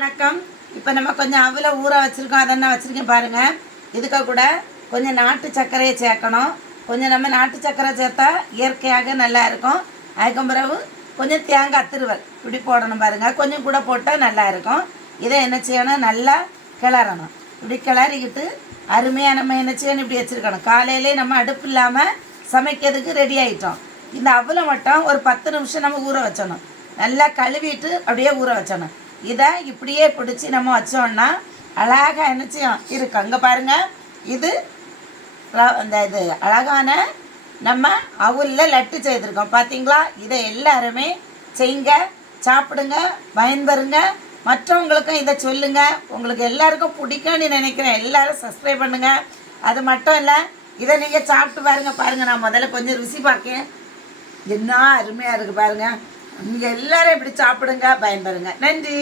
வணக்கம். இப்போ நம்ம கொஞ்சம் அவல ஊற வச்சுருக்கோம். அதை நான் வச்சுருக்கேன் பாருங்கள். இதுக்கு கூட கொஞ்சம் நாட்டு சர்க்கரையை சேர்க்கணும். கொஞ்சம் நம்ம நாட்டு சர்க்கரை சேர்த்தா இயற்கையாக நல்லா இருக்கும். அதுக்கு பிறகு கொஞ்சம் தேங்காய் திருவல் இப்படி போடணும் பாருங்கள். கொஞ்சம் கூட போட்டால் நல்லா இருக்கும். இதை என்ன செய்யணும், நல்லா கிளறணும். இப்படி கிளறிக்கிட்டு அருமையாக நம்ம என்ன செய்யணும், இப்படி வச்சுருக்கணும். காலையிலே நம்ம அடுப்பு இல்லாமல் சமைக்கிறதுக்கு ரெடி ஆகிட்டோம். இந்த அவலை மட்டும் ஒரு 10 நிமிஷம் நம்ம ஊற வச்சணும். நல்லா கழுவிட்டு அப்படியே ஊற வச்சணும். இதை இப்படியே பிடிச்சி நம்ம வச்சோம்னா அழகாக என்ன செய்யும் இருக்கும். அங்கே பாருங்கள், இது இது அழகான நம்ம அவலில் லட்டு செய்திருக்கோம் பார்த்தீங்களா. இதை எல்லாருமே செய்யுங்க, சாப்பிடுங்க, பயன்பெறுங்க. மற்றவங்களுக்கும் இதை சொல்லுங்கள். உங்களுக்கு எல்லாருக்கும் பிடிக்கும்னு நினைக்கிறேன். எல்லோரும் சப்ஸ்கிரைப் பண்ணுங்கள். அது மட்டும் இல்லை, இதை நீங்கள் சாப்பிட்டு பாருங்கள். நான் முதல்ல கொஞ்சம் ருசி பார்க்கேன். என்ன அருமையாக இருக்குது பாருங்கள். நீங்கள் எல்லோரும் இப்படி சாப்பிடுங்க, பயன்பெறுங்க. நன்றி.